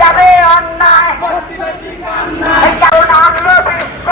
যাবে অন্যায়। কারণ অন্য বিশ্ব